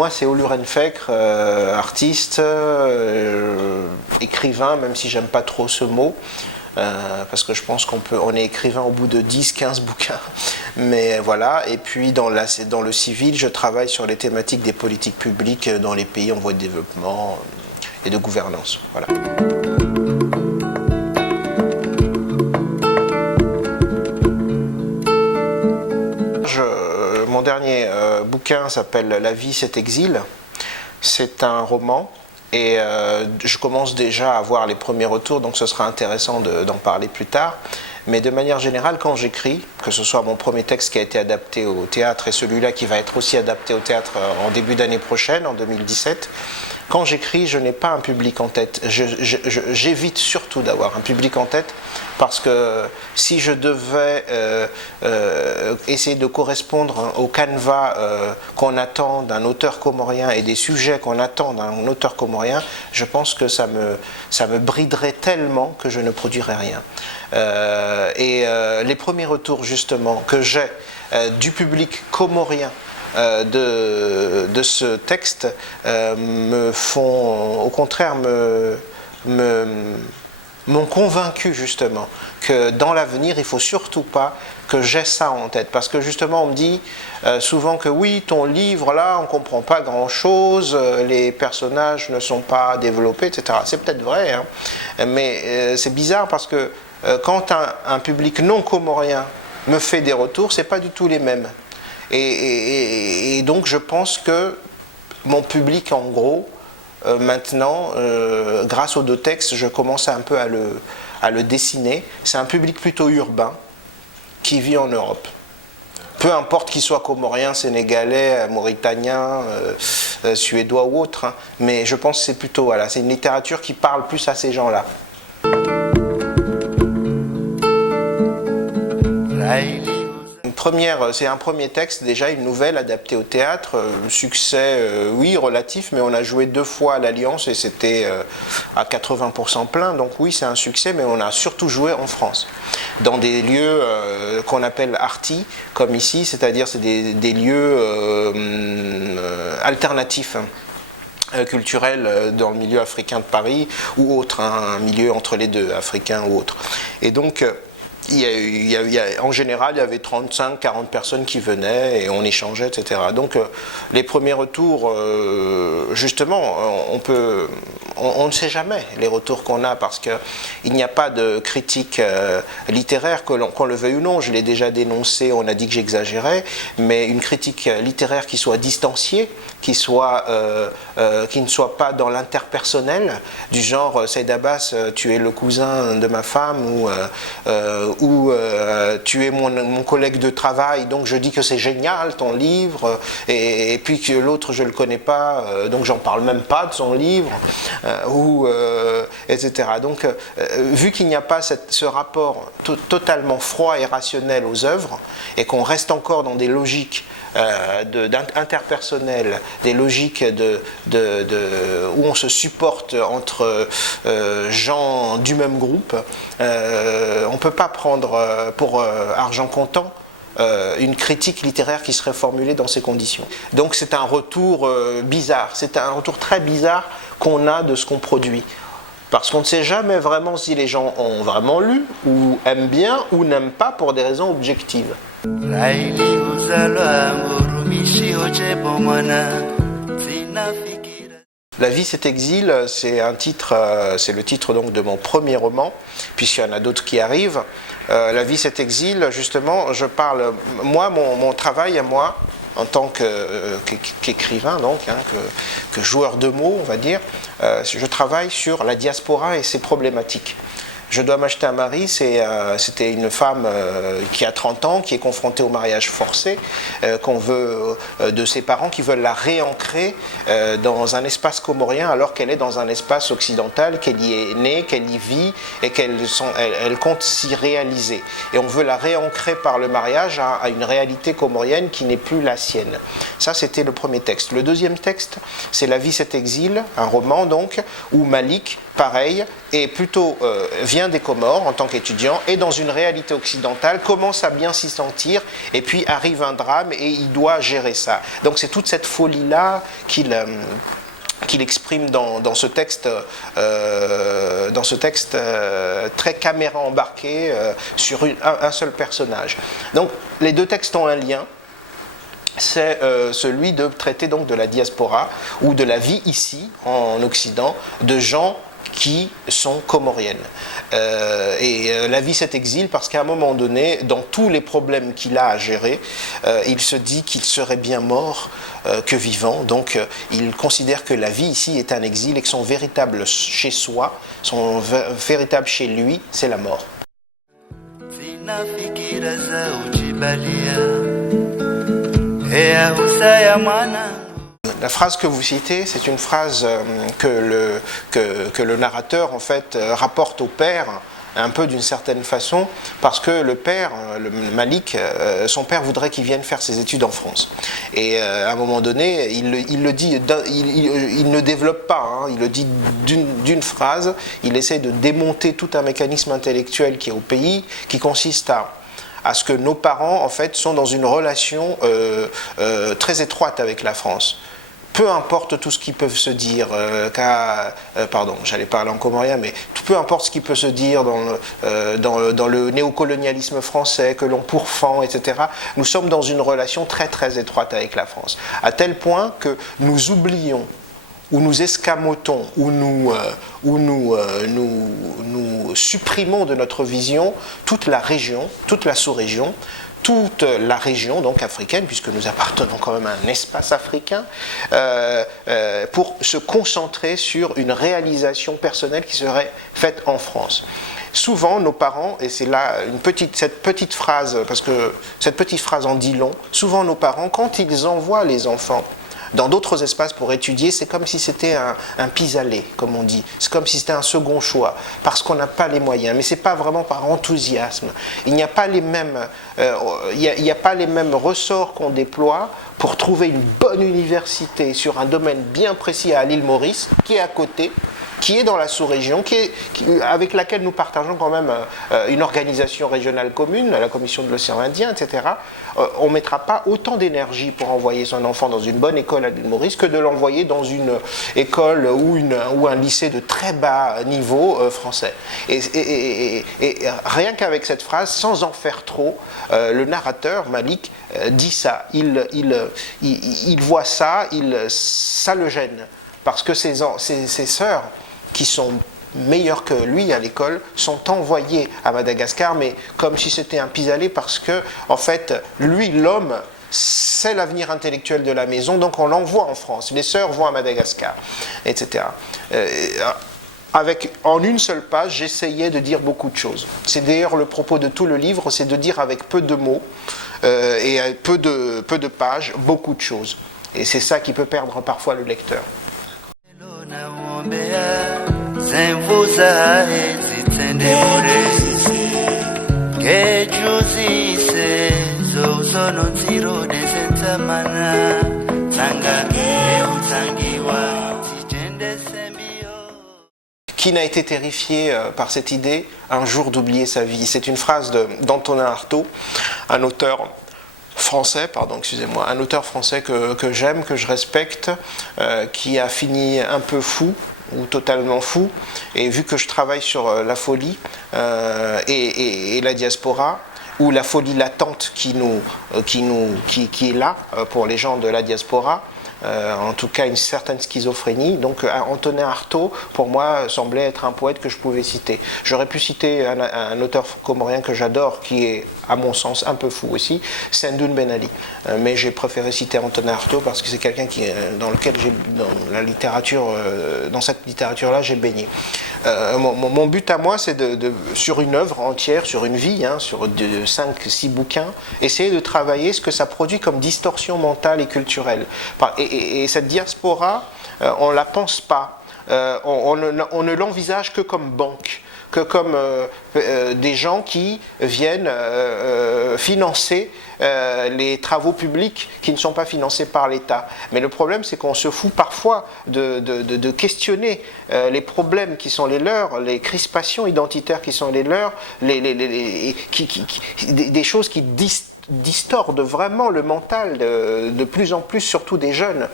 moi, c'est Oluren Fekr, artiste, écrivain, même si j'aime pas trop ce mot. Parce que je pense on est écrivain au bout de 10-15 bouquins. Mais voilà, et puis dans le civil, je travaille sur les thématiques des politiques publiques dans les pays en voie de développement et de gouvernance. Voilà. Mon dernier bouquin s'appelle La vie, cet exil. C'est un roman. Et je commence déjà à voir les premiers retours, donc ce sera intéressant d'en parler plus tard. Mais de manière générale, quand j'écris, que ce soit mon premier texte qui a été adapté au théâtre et celui-là qui va être aussi adapté au théâtre en début d'année prochaine, en 2017, quand j'écris, je n'ai pas un public en tête. J'évite surtout d'avoir un public en tête parce que si je devais essayer de correspondre au canevas qu'on attend d'un auteur comorien et des sujets qu'on attend d'un auteur comorien, je pense que ça me briderait tellement que je ne produirais rien. Les premiers retours justement que j'ai du public comorien de ce texte me font, au contraire, m'ont convaincu justement que dans l'avenir, il ne faut surtout pas que j'ai ça en tête. Parce que justement, on me dit souvent que oui, ton livre, là, on ne comprend pas grand-chose, les personnages ne sont pas développés, etc. C'est peut-être vrai, hein, mais c'est bizarre parce que quand un public non comorien me fait des retours, ce n'est pas du tout les mêmes. Et donc je pense que mon public, en gros, maintenant, grâce aux deux textes, je commence un peu à le dessiner. C'est un public plutôt urbain qui vit en Europe. Peu importe qu'il soit comorien, sénégalais, mauritanien, suédois ou autre, hein, mais je pense que c'est plutôt, voilà, c'est une littérature qui parle plus à ces gens-là. C'est un premier texte, déjà une nouvelle adaptée au théâtre, succès, oui, relatif, mais on a joué 2 fois à l'Alliance et c'était à 80% plein, donc oui, c'est un succès, mais on a surtout joué en France, dans des lieux qu'on appelle arty, comme ici, c'est-à-dire c'est des lieux alternatifs. Culturel dans le milieu africain de Paris ou autre, hein, un milieu entre les deux, africain ou autre. Et donc, en général, il y avait 35-40 personnes qui venaient et on échangeait, etc. Donc, les premiers retours, justement, on ne sait jamais les retours qu'on a parce qu'il n'y a pas de critique littéraire, qu'on le veuille ou non. Je l'ai déjà dénoncé, on a dit que j'exagérais, mais une critique littéraire qui soit distanciée, qui ne soit pas dans l'interpersonnel, du genre Saïd Abbas, tu es le cousin de ma femme, ou tu es mon collègue de travail, donc je dis que c'est génial ton livre, et puis que l'autre je le connais pas, donc j'en parle même pas de son livre, etc. Donc vu qu'il n'y a pas ce rapport totalement froid et rationnel aux œuvres, et qu'on reste encore dans des logiques interpersonnelles, des logiques où on se supporte entre gens du même groupe, on ne peut pas prendre pour argent comptant une critique littéraire qui serait formulée dans ces conditions. Donc c'est un retour bizarre, c'est un retour très bizarre qu'on a de ce qu'on produit. Parce qu'on ne sait jamais vraiment si les gens ont vraiment lu, ou aiment bien, ou n'aiment pas pour des raisons objectives. La vie, cet exil, c'est le titre donc de mon premier roman, puisqu'il y en a d'autres qui arrivent. La vie, cet exil, justement, je parle, moi, mon travail à moi, en tant qu'écrivain, donc, hein, que joueur de mots, on va dire, je travaille sur la diaspora et ses problématiques. Je dois m'acheter un mari, c'était une femme qui a 30 ans, qui est confrontée au mariage forcé, de ses parents qui veulent la réancrer dans un espace comorien alors qu'elle est dans un espace occidental, qu'elle y est née, qu'elle y vit et qu'elle compte s'y réaliser. Et on veut la réancrer par le mariage à une réalité comorienne qui n'est plus la sienne. Ça, c'était le premier texte. Le deuxième texte, c'est La vie, cet exil, un roman donc, où Malik, pareil, et plutôt vient des Comores en tant qu'étudiant, et dans une réalité occidentale, commence à bien s'y sentir, et puis arrive un drame, et il doit gérer ça. Donc c'est toute cette folie-là qu'il exprime dans ce texte, très caméra embarquée sur un seul personnage. Donc les deux textes ont un lien. C'est celui de traiter donc de la diaspora ou de la vie ici en Occident de gens qui sont comoriennes. La vie cet exil parce qu'à un moment donné, dans tous les problèmes qu'il a à gérer, il se dit qu'il serait bien mort que vivant. Donc il considère que la vie ici est un exil et que son véritable chez soi, son véritable chez lui, c'est la mort. La phrase que vous citez, c'est une phrase que le narrateur en fait rapporte au père, un peu d'une certaine façon, parce que le père, le Malik, son père voudrait qu'il vienne faire ses études en France. Et à un moment donné, il le dit, il ne développe pas, hein, il le dit d'une phrase, il essaie de démonter tout un mécanisme intellectuel qui est au pays, qui consiste à ce que nos parents, en fait, sont dans une relation très étroite avec la France. Peu importe tout ce qu'ils peuvent se dire, pardon, j'allais parler en comorien, mais peu importe ce qui peut se dire dans le néocolonialisme français, que l'on pourfend, etc., nous sommes dans une relation très très étroite avec la France. À tel point que nous oublions, où nous escamotons, où nous supprimons de notre vision toute la région, toute la sous-région, toute la région donc africaine, puisque nous appartenons quand même à un espace africain, pour se concentrer sur une réalisation personnelle qui serait faite en France. Souvent, nos parents, et c'est là cette petite phrase, parce que cette petite phrase en dit long, souvent nos parents, quand ils envoient les enfants dans d'autres espaces pour étudier, c'est comme si c'était un pis-aller, comme on dit. C'est comme si c'était un second choix, parce qu'on n'a pas les moyens. Mais ce n'est pas vraiment par enthousiasme. Il n'y a pas les mêmes, ressorts qu'on déploie pour trouver une bonne université sur un domaine bien précis à l'île Maurice, qui est à côté, qui est dans la sous-région, avec laquelle nous partageons quand même une organisation régionale commune, la Commission de l'océan Indien, etc. On ne mettra pas autant d'énergie pour envoyer son enfant dans une bonne école à l'île Maurice que de l'envoyer dans une école ou un lycée de très bas niveau français. Et rien qu'avec cette phrase, sans en faire trop, le narrateur, Malik, dit ça. Il voit ça, ça le gêne. Parce que ses sœurs, qui sont meilleurs que lui à l'école, sont envoyés à Madagascar, mais comme si c'était un pis-aller, parce que, en fait, lui, l'homme, c'est l'avenir intellectuel de la maison, donc on l'envoie en France. Les sœurs vont à Madagascar, etc. En une seule page, j'essayais de dire beaucoup de choses. C'est d'ailleurs le propos de tout le livre, c'est de dire avec peu de mots et peu de pages, beaucoup de choses. Et c'est ça qui peut perdre parfois le lecteur. Qui n'a été terrifié par cette idée un jour d'oublier sa vie? C'est une phrase d'Antonin Artaud, un auteur français, un auteur français que j'aime, que je respecte, qui a fini un peu fou, ou totalement fou, et vu que je travaille sur la folie et la diaspora, ou la folie latente qui est là pour les gens de la diaspora, en tout cas une certaine schizophrénie. Donc Antonin Artaud, pour moi, semblait être un poète que je pouvais citer. J'aurais pu citer un auteur comorien que j'adore, qui est, à mon sens, un peu fou aussi, Sendoun Ben Ali. Mais j'ai préféré citer Antonin Artaud parce que c'est quelqu'un dans cette littérature-là, j'ai baigné. Mon but à moi, c'est sur une œuvre entière, sur une vie, sur 5-6 bouquins, essayer de travailler ce que ça produit comme distorsion mentale et culturelle. Et cette diaspora, on ne la pense pas. on ne l'envisage que comme banque, que comme des gens qui viennent financer les travaux publics qui ne sont pas financés par l'État. Mais le problème, c'est qu'on se fout parfois de questionner les problèmes qui sont les leurs, les crispations identitaires qui sont les leurs, des choses qui distordent vraiment le mental de plus en plus, surtout des jeunes,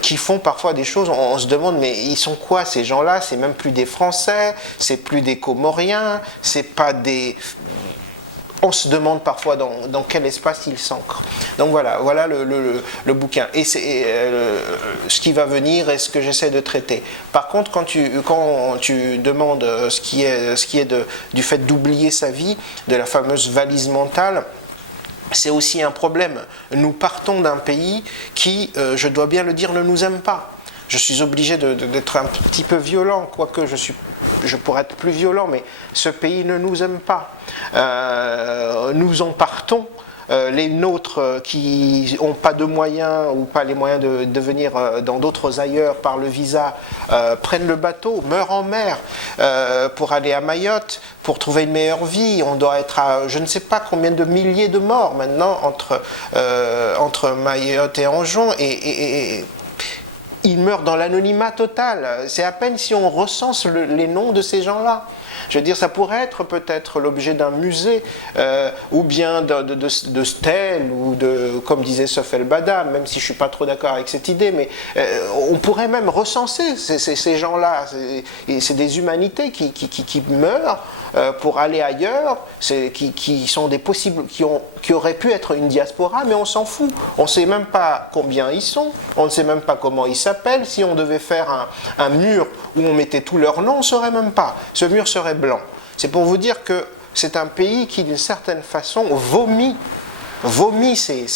qui font parfois des choses, on se demande, mais ils sont quoi ces gens-là? C'est même plus des Français, c'est plus des Comoriens, c'est pas des... On se demande parfois dans quel espace il s'ancre. Donc voilà le bouquin. Et c'est ce qui va venir et ce que j'essaie de traiter. Par contre, quand tu demandes ce qui est du fait d'oublier sa vie, de la fameuse valise mentale, c'est aussi un problème. Nous partons d'un pays qui, je dois bien le dire, ne nous aime pas. Je suis obligé d'être un petit peu violent, quoique je pourrais être plus violent, mais ce pays ne nous aime pas. Nous en partons. Les nôtres qui n'ont pas de moyens ou pas les moyens de venir dans d'autres ailleurs par le visa prennent le bateau, meurent en mer pour aller à Mayotte, pour trouver une meilleure vie. On doit être à je ne sais pas combien de milliers de morts maintenant entre Mayotte et Anjon et ils meurent dans l'anonymat total. C'est à peine si on recense les noms de ces gens-là. Je veux dire, ça pourrait être peut-être l'objet d'un musée, ou bien de stèles, ou comme disait Sof El-Bada, même si je ne suis pas trop d'accord avec cette idée, mais on pourrait même recenser ces gens-là. C'est des humanités qui meurent pour aller ailleurs, qui sont des possibles, qui auraient pu être une diaspora, mais on s'en fout. On ne sait même pas combien ils sont, on ne sait même pas comment ils s'appellent. Si on devait faire un mur où on mettait tous leurs noms, on ne saurait même pas. Ce mur serait blanc. C'est pour vous dire que c'est un pays qui, d'une certaine façon, vomit ces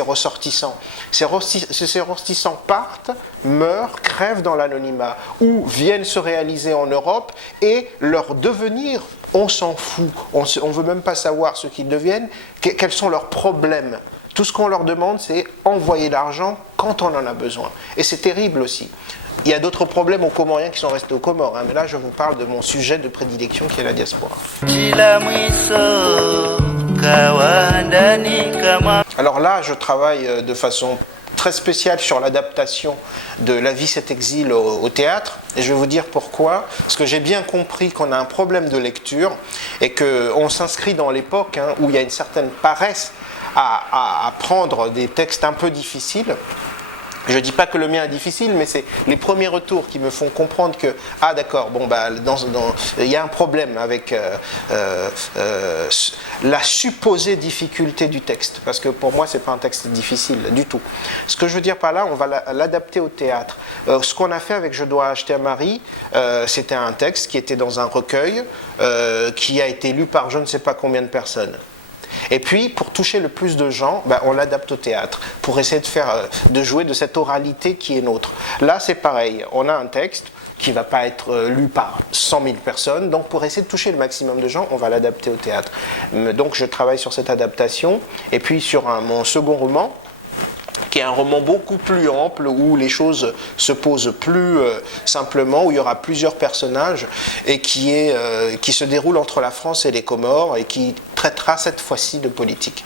ressortissants. Ces ressortissants partent, meurent, crèvent dans l'anonymat, ou viennent se réaliser en Europe, et leur devenir, on s'en fout. On ne veut même pas savoir ce qu'ils deviennent, quels sont leurs problèmes. Tout ce qu'on leur demande, c'est envoyer l'argent quand on en a besoin. Et c'est terrible aussi. Il y a d'autres problèmes aux Comoriens qui sont restés aux Comores, mais là je vous parle de mon sujet de prédilection qui est la diaspora. Alors là, je travaille de façon très spéciale sur l'adaptation de La vie cet exil au théâtre, et je vais vous dire pourquoi. Parce que j'ai bien compris qu'on a un problème de lecture et qu'on s'inscrit dans l'époque où il y a une certaine paresse à prendre des textes un peu difficiles. Je ne dis pas que le mien est difficile, mais c'est les premiers retours qui me font comprendre que, ah d'accord, bon, bah, il y a un problème avec la supposée difficulté du texte, parce que pour moi, ce n'est pas un texte difficile du tout. Ce que je veux dire par là, on va l'adapter au théâtre. Ce qu'on a fait avec Je dois acheter à Marie, c'était un texte qui était dans un recueil, qui a été lu par je ne sais pas combien de personnes. Et puis, pour toucher le plus de gens, on l'adapte au théâtre, pour essayer de jouer de cette oralité qui est nôtre. Là, c'est pareil, on a un texte qui ne va pas être lu par 100 000 personnes, donc pour essayer de toucher le maximum de gens, on va l'adapter au théâtre. Donc je travaille sur cette adaptation, et puis sur mon second roman, qui est un roman beaucoup plus ample, où les choses se posent plus simplement, où il y aura plusieurs personnages, et qui se déroule entre la France et les Comores, et qui traitera cette fois-ci de politique.